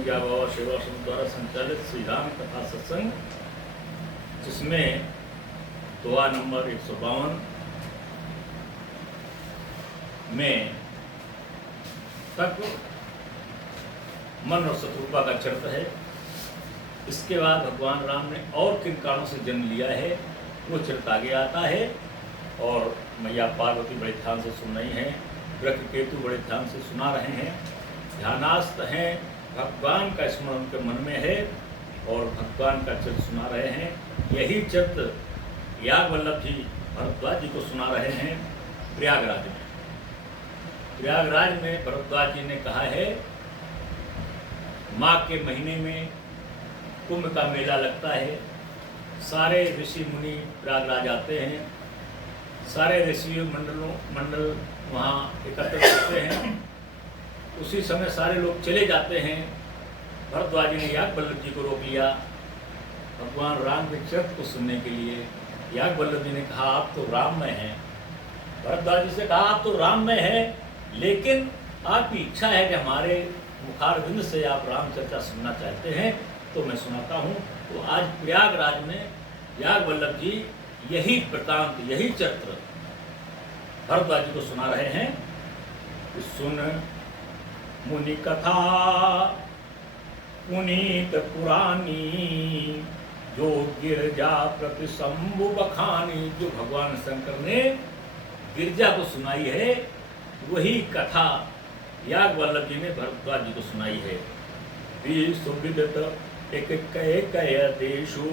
मैया बाबा सेवा संघ द्वारा संचालित श्री राम कथा सत्संग, जिसमें दुआ नंबर 152 में तक मन और शत्रुपा का चरित्र है। इसके बाद भगवान राम ने और किन कारणों से जन्म लिया है वो चरित्र आगे आता है। और मैया पार्वती बड़े ध्यान से सुन रही हैं, ग्रह केतु बड़े ध्यान से सुना रहे हैं, ध्यानास्त हैं, भगवान का स्मरण उनके मन में है और भगवान का चरित्र सुना रहे हैं। यही चरित्र याग वल्लभ जी भरद्वाज जी को सुना रहे हैं प्रयागराज में। प्रयागराज में भरद्वाज जी ने कहा है, माघ के महीने में कुंभ का मेला लगता है, सारे ऋषि मुनि प्रयागराज आते हैं, सारे ऋषि मंडल वहाँ एकत्रित होते हैं। उसी समय सारे लोग चले जाते हैं। भरद्वाज जी ने याग वल्लभ जी को रोक लिया भगवान राम के चरित्र को सुनने के लिए। याग वल्लभ जी ने कहा, आप तो राममय हैं। भरद्वाज जी से कहा, आप तो राममय हैं, लेकिन आपकी इच्छा है कि हमारे मुखारविंद से आप राम चर्चा सुनना चाहते हैं तो मैं सुनाता हूँ। तो आज प्रयागराज में याग वल्लभ जी यही वृतांत, यही चरित्र भरद्वाज जी को सुना रहे हैं। सुन मुनि कथा पुनीत पुरानी, जो गिरजा प्रति शंभु बखानी। जो भगवान शंकर ने गिरजा को सुनाई है वही कथा याग वल्लभ जी ने भरद्वाज जी को सुनाई है। विदित एक कय देशु,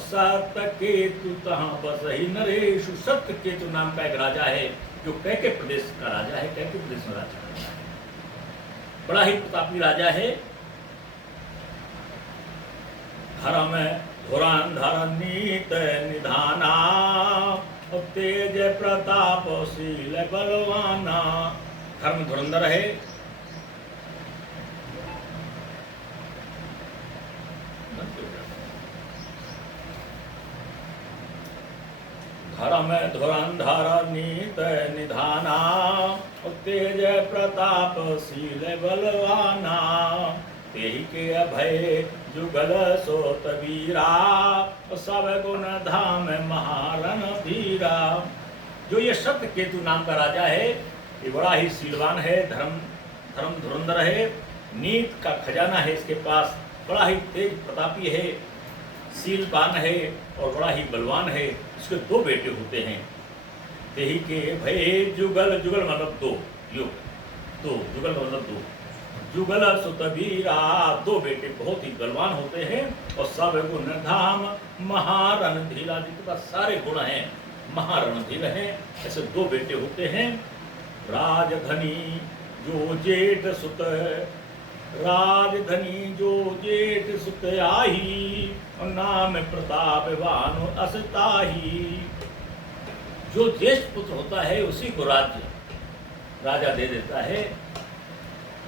सत्य केतु तहाँ बसहि नरेशु। सत्य केतु नाम का एक राजा है जो कैके प्रदेश का राजा है, कैके प्रदेश में राजा है, बड़ा ही प्रतापी राजा है। धर्म धुरंधर नीत निधाना, तेज प्रतापशील बलवाना। धर्म धुरंधर है, धर्म धुरंधर नीत निधाना, तेज प्रतापशील बलवाना। तेहि के अभय जुगल सोत वीरा, सब गुण धाम महारण धीरा। जो ये सत्य केतु नाम का राजा है, ये बड़ा ही शीलवान है, धर्म धुरंधर है, नीत का खजाना है इसके पास, बड़ा ही तेज प्रतापी है, शीलवान है और बड़ा ही बलवान है। इसके दो बेटे होते हैं। तेहि के भय जुगल, जुगल मतलब दो, युग दो, जुगल मतलब दो, जुगल सुत वीरा। दो बेटे बहुत ही बलवान होते हैं और सब गुण धाम महारणधीरा। जिनके पास सारे गुण हैं, महारणधीर हैं, ऐसे दो बेटे होते हैं। राजधनी जो जेठ सुत, राजधनी जो जेठ सुत आही, नाम प्रतापवान असताही। जो ज्येष्ठ पुत्र होता है उसी को राज्य राजा दे देता है।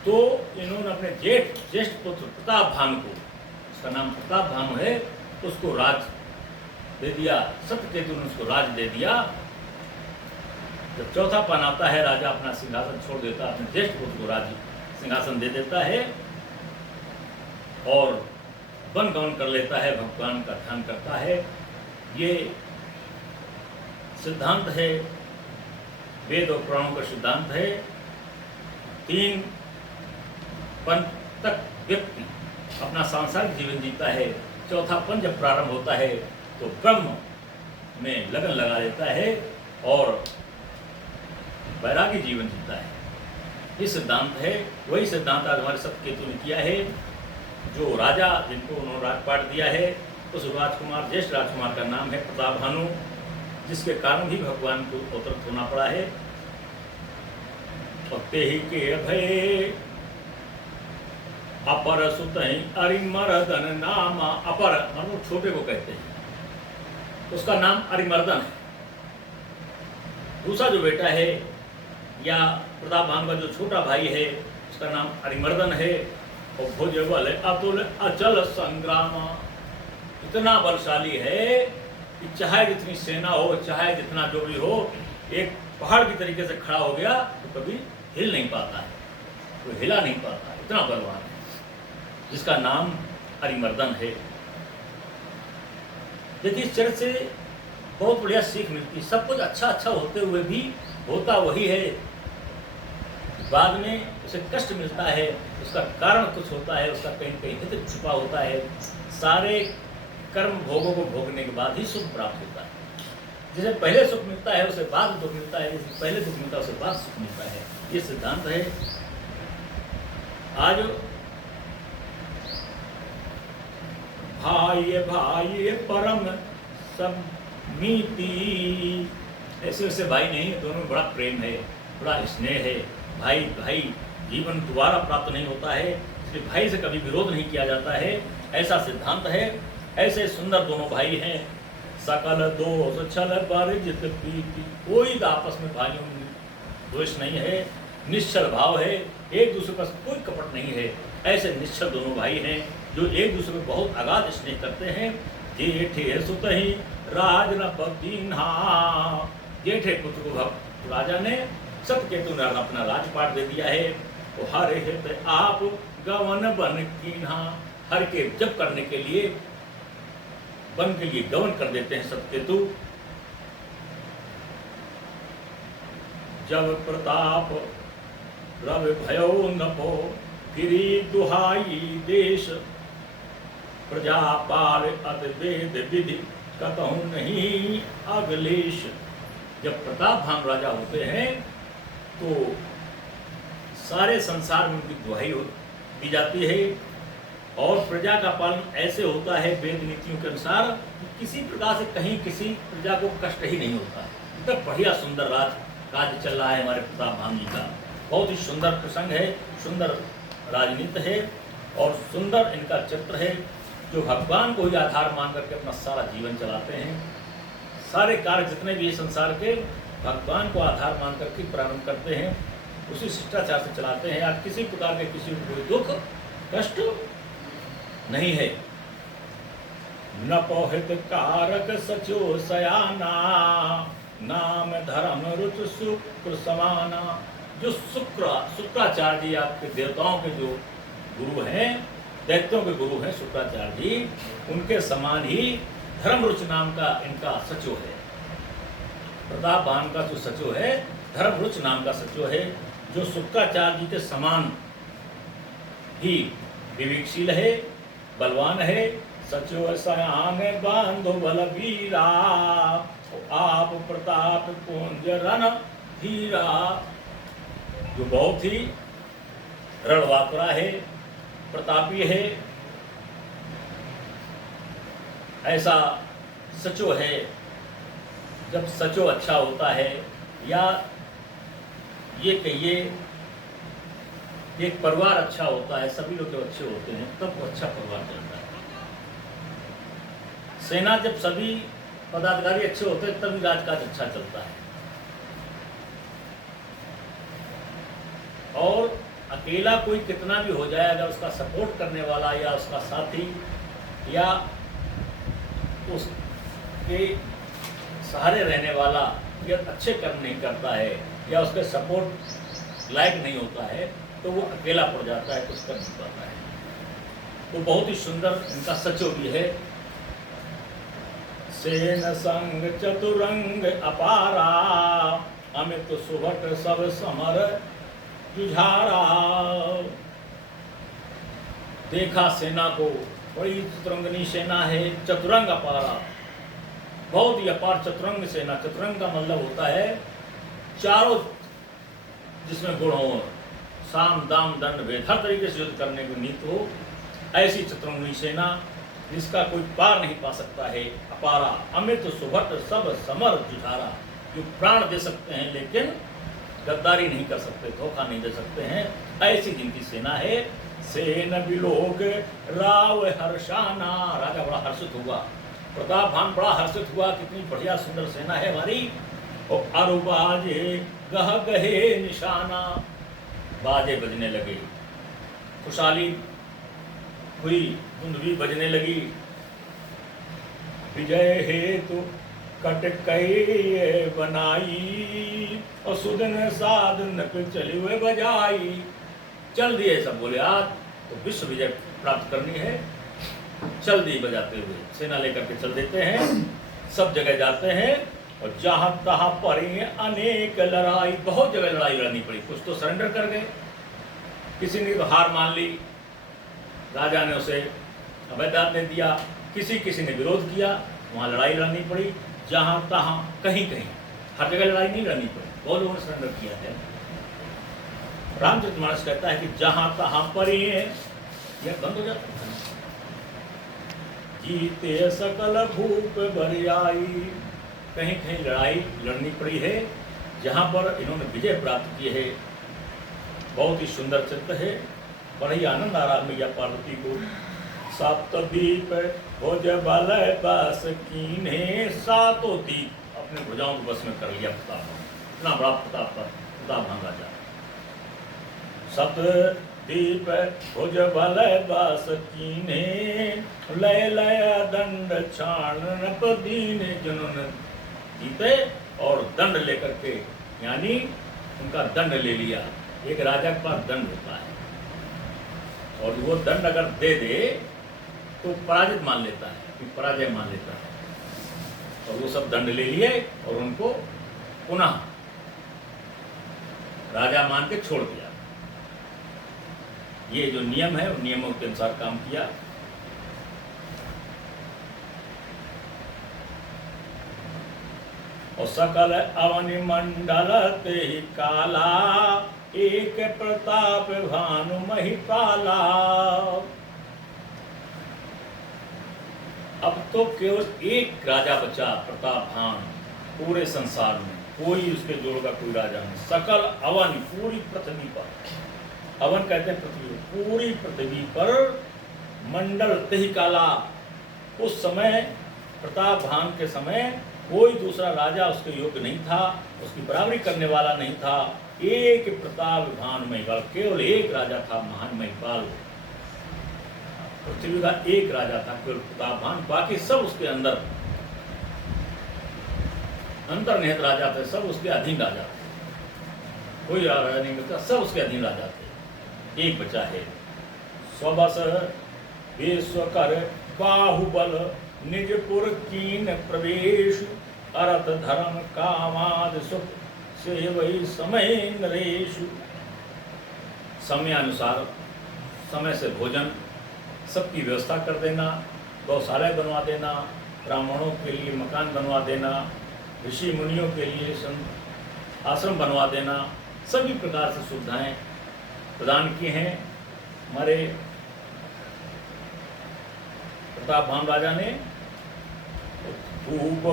तो इन्होंने अपने ज्येष्ठ पुत्र प्रताप भानु को, उसका नाम प्रताप भानु है, उसको राज दे दिया। सत्यकेतु ने उसको राज दे दिया। जब चौथा पान आता है, राजा अपना सिंहासन छोड़ देता है, अपने ज्येष्ठ पुत्र को राज सिंहासन दे देता है और वन गमन कर लेता है, भगवान का ध्यान करता है। ये सिद्धांत है, वेद और पुराणों का सिद्धांत है। 3 पंथ तक व्यक्ति अपना सांसारिक जीवन जीता है, चौथा पंथ जब प्रारंभ होता है तो ब्रह्म में लगन लगा देता है और वैरागी जीवन जीता है। ये सिद्धांत है, वही सिद्धांत आज हमारे सत्यकेतु ने किया है। जो राजा जिनको उन्होंने राजपाट दिया है, उस राजकुमार, ज्येष्ठ राजकुमार का नाम है प्रताप भानु, जिसके कारण भी भगवान को अवतरित होना पड़ा है। और तेहि के अभय अपर सुतहि अरिमर्दन नाम। अपर मतलब छोटे को कहते हैं, उसका नाम अरिमर्दन है। दूसरा जो बेटा है या प्रताप भानु का जो छोटा भाई है, उसका नाम अरिमर्दन है। और भुजबल अतुल अचल संग्राम, इतना बलशाली है कि चाहे जितनी सेना हो, चाहे जितना जो भी हो, एक पहाड़ की तरीके से खड़ा हो गया तो कभी हिल नहीं पाता है, तो हिला नहीं पाता, इतना बलवान है। जिसका नाम अरिमर्दन है। देखिए इस चरित्र से बहुत बढ़िया सीख मिलती है। सब कुछ अच्छा अच्छा होते हुए भी होता वही है, बाद में उसे कष्ट मिलता है, उसका कारण कुछ होता है, उसका कहीं कहीं हित छुपा होता है। सारे कर्म भोगों को भोगने के बाद ही सुख प्राप्त होता है। जिसे पहले सुख मिलता है उसे बाद दुख मिलता है, जिसे पहले दुख मिलता है उसे बाद सुख मिलता है। ये सिद्धांत है। आज भाई भाई परम सब मीति, ऐसे वैसे भाई नहीं, दोनों में बड़ा प्रेम है, बड़ा स्नेह है। भाई भाई जीवन दोबारा प्राप्त नहीं होता है, इसलिए भाई से कभी विरोध नहीं किया जाता है, ऐसा सिद्धांत है। ऐसे सुंदर दोनों भाई हैं। सकल दोष छल बरजित प्रीति, कोई आपस में भाइयों में दोष नहीं है, निश्चल भाव है, एक दूसरे पर कोई कपट नहीं है। ऐसे निश्चल दोनों भाई हैं जो एक दूसरे को बहुत अगाध स्नेह करते हैं। जेठे सुत ही राज न पदीन्हा, जेठे पुत्र को राजा ने सतकेतु ने अपना राजपाट दे दिया है। तो हर हित आप गवन बन कीन्हा, हर के जप करने के लिए वन के लिए गवन कर देते हैं सतकेतु। जब प्रताप रवि भयो नभो, गिरी दुहाई देश प्रजा पार अद्वेद विधि, कतहु नहीं अगलेश। जब प्रतापवान राजा होते हैं तो सारे संसार में उनकी दुहाई दी जाती है और प्रजा का पालन ऐसे होता है वेद नीतियों के अनुसार कि किसी प्रकार से कहीं किसी प्रजा को कष्ट ही नहीं होता। इतना बढ़िया सुंदर राज्य चल रहा है हमारे प्रतापवान जी का। बहुत ही सुंदर प्रसंग है, सुंदर राजनीति है और सुंदर इनका चित्र है, जो भगवान को ही आधार मान करके अपना सारा जीवन चलाते हैं। सारे कार्य जितने भी संसार के भगवान को आधार मान करके प्रारंभ करते हैं, उसी शिष्टाचार से चलाते हैं। आज किसी प्रकार के किसी को कोई दुख कष्ट नहीं है। न पोहित कारक सचो सयाना, नाम धर्म रुच शुक्र समाना। जो शुक्राचार्य जी आपके देवताओं के जो गुरु हैं, दैत्यों के गुरु हैं शुक्राचार्य जी, उनके समान ही धर्मरुच नाम का इनका सचो है। प्रतापवान का जो सचो है धर्मरुच नाम का सचो है, जो शुक्राचार्य जी के समान ही विवेकशील है, बलवान है। सचो सयान बांधो बलवीरा, आप प्रताप कुंज रन धीरा। जो बहुत ही रणवाकरा है, प्रतापी है, ऐसा सचो है। जब सचो अच्छा होता है, या ये कहिए एक परिवार अच्छा होता है, सभी लोग जब अच्छे होते हैं तब वो अच्छा परिवार चलता है। सेना जब सभी पदाधिकारी अच्छे होते हैं तभी राजकाज अच्छा चलता है। और अकेला कोई कितना भी हो जाए, अगर उसका सपोर्ट करने वाला या उसका साथी या उसके सहारे रहने वाला या अच्छे कर्म नहीं करता है या उसके सपोर्ट लायक नहीं होता है, तो वो अकेला पड़ जाता है, कुछ कर नहीं पाता है। तो बहुत ही सुंदर इनका सचो भी है। सेन संग चतुरंग अपारा, अमित सुभट सब समर जुझारा। देखा सेना को, बड़ी चतुरंगनी सेना है, चतुरंग अपारा, बहुत ही अपार चतुरंग सेना। चतुरंग का मतलब होता है चारों जिसमें गुण हो, साम दाम दंड भेद, हर तरीके से युद्ध करने की नीति हो, ऐसी चतुरंगनी सेना जिसका कोई पार नहीं पा सकता है। अपारा अमित सुभट सब समर जुझारा, जो प्राण दे सकते हैं लेकिन गद्दारी नहीं कर सकते, धोखा नहीं दे सकते हैं, ऐसी जिनकी सेना है। सेन बिलोक राव हर्षाना, राजा बड़ा हर्षित हुआ, प्रतापवान बड़ा हर्षित हुआ, कितनी बढ़िया सुंदर सेना है हमारी। और अरुबाजे गह गहे निशाना, बाजे बजने लगे, खुशहाली हुई, धुंध भी बजने लगी। विजय हेतु कटकई बनाई, और सुदन साधन चले हुए बजाई। चल दिए सब, बोले आज तो विश्व विजय प्राप्त करनी है, चल दी बजाते हुए सेना लेकर के चल देते हैं, सब जगह जाते हैं और जहाँ तहाँ पर अनेक लड़ाई, बहुत जगह लड़ाई लड़नी पड़ी। कुछ तो सरेंडर कर गए, किसी ने तो हार मान ली, राजा ने उसे अवैध दे दिया, किसी ने विरोध किया, वहाँ लड़ाई लड़नी पड़ी। जहाँ तहाँ कहीं हर जगह लड़ाई नहीं लड़नी पड़ी, बहुत लोगों ने सरेंडर किया है। रामचरितमानस कहता है कि जहाँ तहाँ पर यह बंद हो जाता है। जीते सकल भूप बरियाई, कहीं लड़ाई लड़नी पड़ी है, जहाँ पर इन्होंने विजय प्राप्त की है। बहुत ही सुंदर चित्र है, बड़ा ही आनंद आ रहा मैया पार्वती को। सप्तद्वीप भुज बल बस कीन्हे, सातों द्वीप अपने भुजाओं को बस में कर लिया प्रताप, इतना बड़ा प्रतापवान राजा। सप्तद्वीप भुज बल बस कीन्हे, लय लय दंड छाण नप दीने, जिन्होंने जीते और दंड लेकर के, यानी उनका दंड ले लिया। एक राजा के पास दंड होता है और वो दंड अगर दे दे तो पराजित मान लेता है, पराजय मान लेता है। और वो सब दंड ले लिए और उनको पुनः राजा मान के छोड़ दिया। ये जो नियम है उन नियमों के अनुसार काम किया। और सकल अवनि मंडल ते काला, एक प्रताप भानु महिपाला। अब तो केवल एक राजा बचा प्रतापभान पूरे संसार में, कोई उसके जोड़ का कोई राजा नहीं। सकल अवन, पूरी पृथ्वी पर, अवन कहते हैं पृथ्वी, पूरी पृथ्वी पर मंडल तेहि काला। उस समय प्रतापभान के समय कोई दूसरा राजा उसके योग्य नहीं था, उसकी बराबरी करने वाला नहीं था। एक प्रतापभान महिपाल, केवल एक राजा था महान महिपाल, पृथ्वी का एक राजा था केवल प्रतापभान, बाकी सब उसके अंदर अंतर्निहित राजा थे, सब उसके अधीन राजा थे। कोई राजा नहीं मिलता, सब उसके अधीन राजा थे। एक बचा है स्वबस विश्व कर बाहुबल, निजपुर कीन प्रवेश, अरथ धर्म कामाद सुख से वही समय नरेशु। समय अनुसार समय से भोजन सबकी व्यवस्था कर देना, गौशाला बनवा देना, ब्राह्मणों के लिए मकान बनवा देना, ऋषि मुनियों के लिए आश्रम बनवा देना, सभी प्रकार से सुविधाएं प्रदान की हैं हमारे प्रतापभान राजा ने। भूप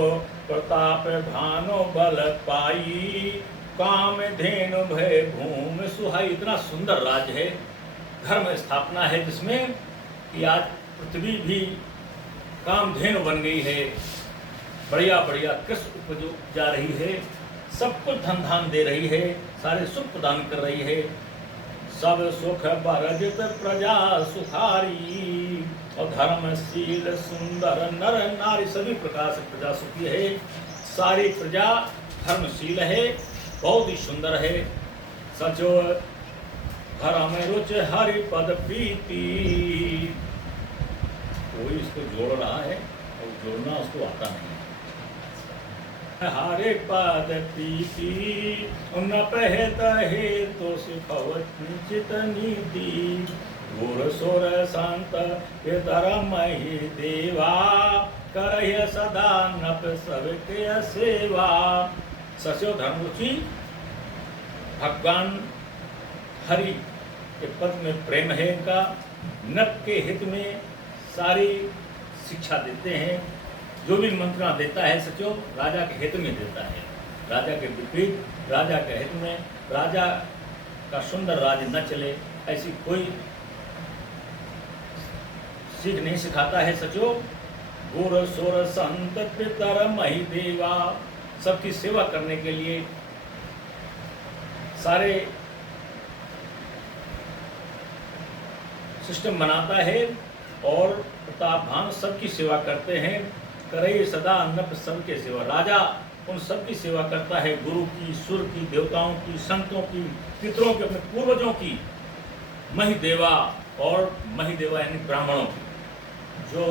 प्रताप भानो बल पाई, काम धेनु भय भूमि सुहाई। इतना सुंदर राज्य है, धर्म स्थापना है जिसमें कि आज पृथ्वी भी कामधेनु बन गई है, बढ़िया बढ़िया कृषि उपज जा रही है, सब कुछ धन धान दे रही है, सारे सुख प्रदान कर रही है। सब सुख बरजित प्रजा सुखारी, और धर्मशील सुंदर नर नारी, सभी प्रकार से प्रजा सुखी है। सारी प्रजा धर्मशील है, बहुत ही सुंदर है। सचो धर्म रुच हरि पद प्रीति। कोई इसको जोड़ रहा है और जोड़ना उसको आता नहीं। हरे पद प्रीति न पहत हे तो सिखवत निश्चित नीति, गुर सोर संत धर्म ही देवा, करह सदा नप सबके सेवा। सचो धर्मरुचि भगवान हरि के पद में प्रेम है इनका, नप के हित में सारी शिक्षा देते हैं। जो भी मंत्रणा देता है सचो राजा के हित में देता है, राजा के विपरीत राजा के हित में, राजा का सुंदर राज्य न चले ऐसी कोई सीख नहीं सिखाता है सचो। गुर सोर संत पितर मही देवा, सबकी सेवा करने के लिए सारे सिस्टम बनाता है और प्रतापभान सबकी सेवा करते हैं। करे सदा नप सबके सेवा, राजा उन सबकी सेवा करता है, गुरु की, सुर की, देवताओं की, संतों की, पितरों की, अपने पूर्वजों की। मही देवा और महिदेवा यानी ब्राह्मणों की, जो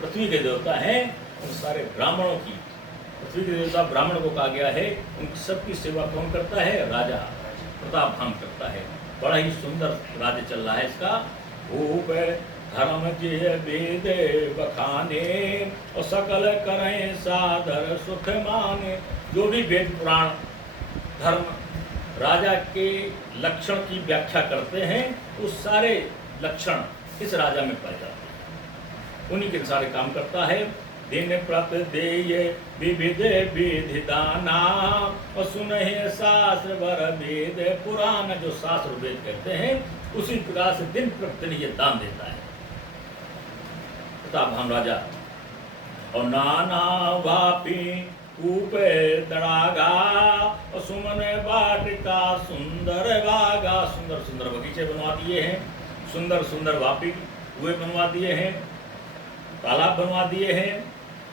पृथ्वी के देवता हैं उन सारे ब्राह्मणों की, पृथ्वी के देवता ब्राह्मण को कहा गया है, उन सबकी सेवा कौन करता है? राजा प्रताप भान करता है। बड़ा ही सुंदर राज्य चल रहा है इसका। भूप धर्म जे वेद बखाने और सकल करें सादर सुख माने। जो भी वेद पुराण धर्म राजा के लक्षण की व्याख्या करते हैं, उस सारे लक्षण इस राजा में पाए जाते हैं, उन्हीं के सारे काम करता है। दिन प्रत देय विविध विधि दाना और सुनहे शास्त्र वर वेद पुराण। जो शास्त्र वेद कहते हैं उसी प्रकार से दिन प्रतिदिन ये दान देता है प्रतापधाम राजा। और नाना वापी कूप तड़ागा और सुमन वाटिका सुंदर बागा। सुंदर सुंदर बगीचे बनवा दिए हैं, सुंदर सुंदर वापी कुएं बनवा दिए हैं, तालाब बनवा दिए हैं,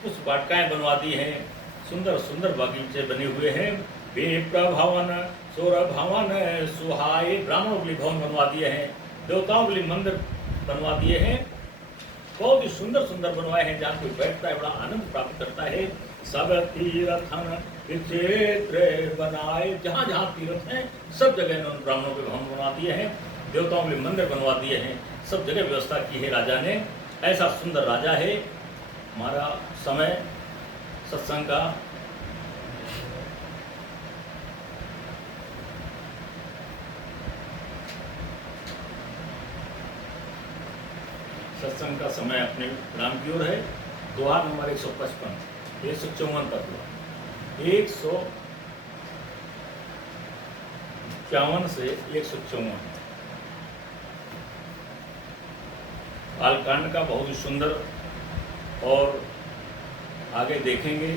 कुछ वाटिकाएं बनवा दी हैं, सुंदर सुंदर बगीचे बने हुए हैं। विप्र भवन सुर भवन सुहाय। ब्राह्मणों के लिए भवन बनवा दिए हैं, देवताओं के लिए मंदिर बनवा दिए हैं, बहुत ही सुंदर सुंदर बनवाए हैं, जहाँ कोई बैठता है बड़ा आनंद प्राप्त करता है। सब तीर्थन क्षेत्र बनाए। जहाँ जहाँ तीर्थ हैं सब जगह इन्होंने ब्राह्मणों के भवन बनवा दिए हैं, देवताओं के लिए मंदिर बनवा दिए हैं, सब जगह व्यवस्था की है राजा ने। ऐसा सुंदर राजा है। हमारा समय सत्संग का समय अपने विराम की ओर है। दोहा नंबर 155 154 तक हुआ, 154 से 154 बालकांड का बहुत ही सुंदर। और आगे देखेंगे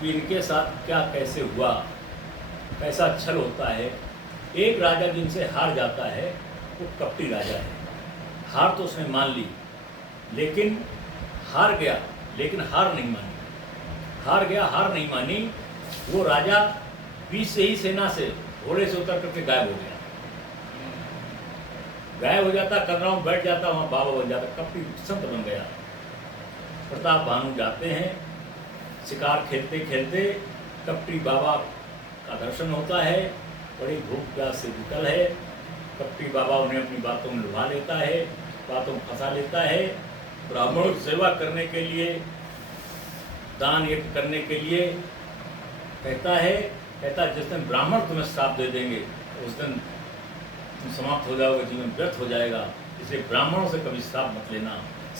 कि इनके साथ क्या कैसे हुआ, कैसा छल होता है। एक राजा जिनसे हार जाता है वो कपटी राजा है। हार तो उसने मान ली, लेकिन हार गया, लेकिन हार नहीं मानी। हार गया, हार नहीं मानी। वो राजा बीच से ही सेना से घोड़े से उतर करके गायब हो गया। गायब हो जाता, कदराओं में बैठ जाता, वहाँ बाबा बन जाता, कपटी संत बन गया। प्रताप भानु जाते हैं, शिकार खेलते खेलते कपटी बाबा का दर्शन होता है। बड़ी भूख प्यास से विकल है। कपटी बाबा उन्हें अपनी बातों में लुभा लेता है, बातों में फंसा लेता है। ब्राह्मणों की सेवा करने के लिए, दान यज्ञ करने के लिए कहता है जिस दिन ब्राह्मण तुम्हें श्राप दे देंगे उस दिन तुम समाप्त हो जाओगे, जीवन व्यर्थ हो जाएगा, इसलिए ब्राह्मणों से कभी श्राप मत लेना।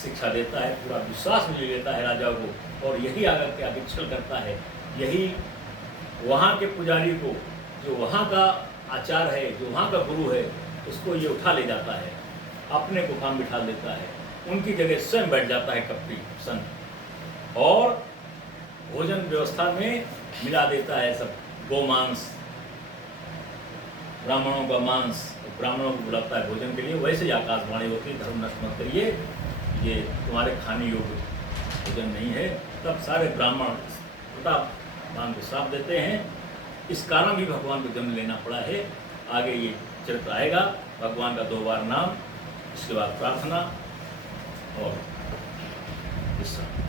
शिक्षा देता है, पूरा विश्वास में ले लेता है राजा को, और यही आकर के आगे छल करता है। यही वहाँ के पुजारी को, जो वहाँ का आचार्य है, जो वहाँ का गुरु है, उसको ये उठा ले जाता है, अपने को काम बिठा देता है, उनकी जगह स्वयं बैठ जाता है कपटी संत, और भोजन व्यवस्था में मिला देता है सब गोमांस, ब्राह्मणों का मांस, ब्राह्मणों को बुलाता है भोजन के लिए। वैसे ही आकाशवाणी होती है, धर्म नष्ट मत करिए, ये तुम्हारे खाने योग्य भोजन नहीं है। तब सारे ब्राह्मण प्रताप भान को श्राप देते हैं। इस कारण भी भगवान को जन्म लेना पड़ा है। आगे ये चरित्र आएगा, भगवान का 2 बार नाम, इसके बाद प्रार्थना और विश्राम।